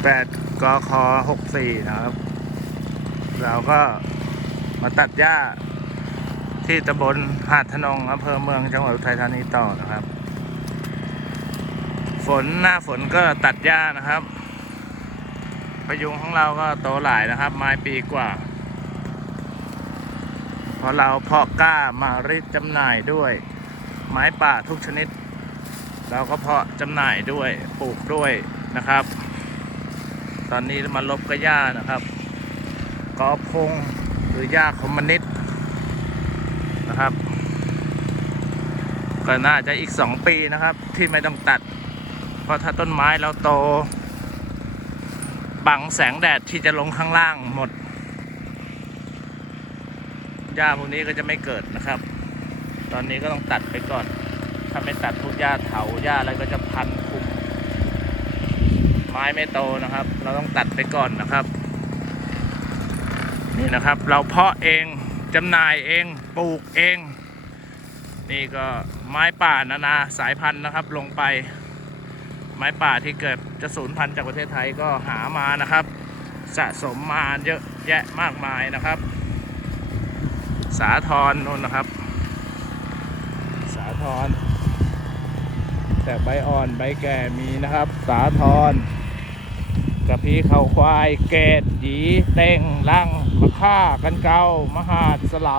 8กค64 นะครับ เราก็มาตัดหญ้าที่ตำบลหาดทนงอำเภอเมืองจังหวัดอุทัยธานีต่อนะครับ ฝนหน้าฝนก็ตัดหญ้านะครับพยุงของเราก็โตหลายนะครับ ไม้ปีกว่าเพราะเราเพาะกล้ามาริดจำหน่ายด้วย ไม้ป่าทุกชนิด เราก็เพาะจำหน่ายด้วยปลูกด้วยนะครับ ตอนนี้มาลบกระหญ้านะครับกอพงหรือหญ้าคอมมนิสต์นะครับ ก็น่าจะอีกสองปีนะครับที่ไม่ต้องตัด เพราะถ้าต้นไม้เราโต บังแสงแดดที่จะลงข้างล่างหมดหญ้าพวกนี้ก็จะไม่เกิดนะครับ ตอนนี้ก็ต้องตัดไปก่อน ถ้าไม่ตัดพวกหญ้าเถาหญ้าอะไรก็จะพัน ไม้ไม่โตนะครับ เราต้องตัดไปก่อนนะครับ นี่นะครับ เราเพาะเองจำหน่ายเองปลูกเอง นี่ก็ไม้ป่านานาสายพันธุ์นะครับ ลงไป ไม้ป่าที่เกิดจะสูญพันธุ์จากประเทศไทยก็หามานะครับ สะสมมาเยอะแยะมากมายนะครับ สาทรนู่นนะครับ สาทรแต่ใบอ่อนใบแก่มีนะครับ สาทร กระพีเขาควายเกตหยีเต้งลังมะค่ากันเกามหาดสเหลา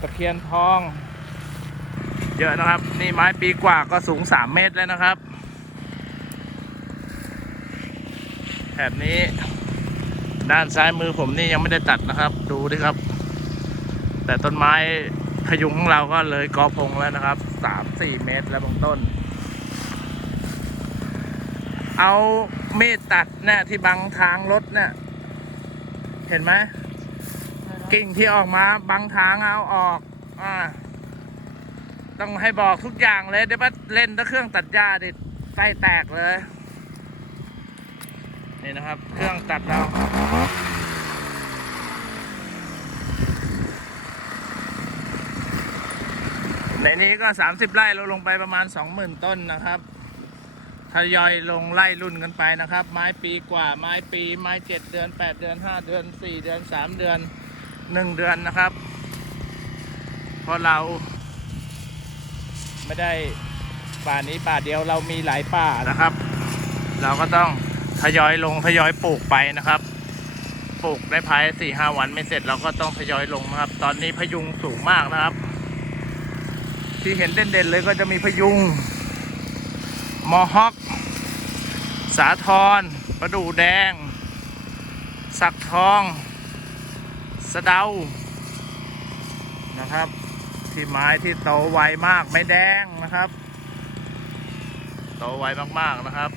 ตะเคียนทอง เยอะนะครับ นี่ไม้ปีกว่าก็สูง 3 เมตรแล้วนะครับแถบนี้ด้านซ้ายมือผมนี่ยังไม่ได้ตัดนะครับ ดูดิครับ แต่ต้นไม้พยุงของเราก็เลยกอพงแล้วนะครับ 3-4 เมตรแล้วบางต้น เอามีดตัดเนี่ยที่บังทางรถเนี่ยเห็นไหมกิ่งที่ออกมาบังทางเอาออก อ่า ต้องให้บอกทุกอย่างเลยเดี๋ยวมาเล่นถ้าเครื่องตัดหญ้าดิไส้แตกเลย นี่นะครับ เครื่องตัดเราในนี้ก็ 30 ไร่เราลงไปประมาณ 20,000 ต้นนะครับ ทยอยลงไล่รุ่นกันไปนะครับ ไม้ปีกว่าไม้ปีไม้7เดือน8เดือน5เดือน4เดือน3เดือน1เดือนนะครับเพราะเรา ไม่ได้ป่านี้ป่าเดียวเรามีหลายป่านะครับ เราก็ต้องทยอยลงทยอยปลูกไปนะครับปลูกได้ภายสี่ห้าวันไม่เสร็จเราก็ต้องทยอยลงนะครับ ตอนนี้พยุงสูงมากนะครับ ที่เห็นเด่นๆเลยก็จะมีพยุง มอฮอก สาทรประดู่แดง สักทอง สะเดา นะครับ ที่ไม้ที่โตไวมาก ไม่แดงนะครับ โตไวมากๆนะครับ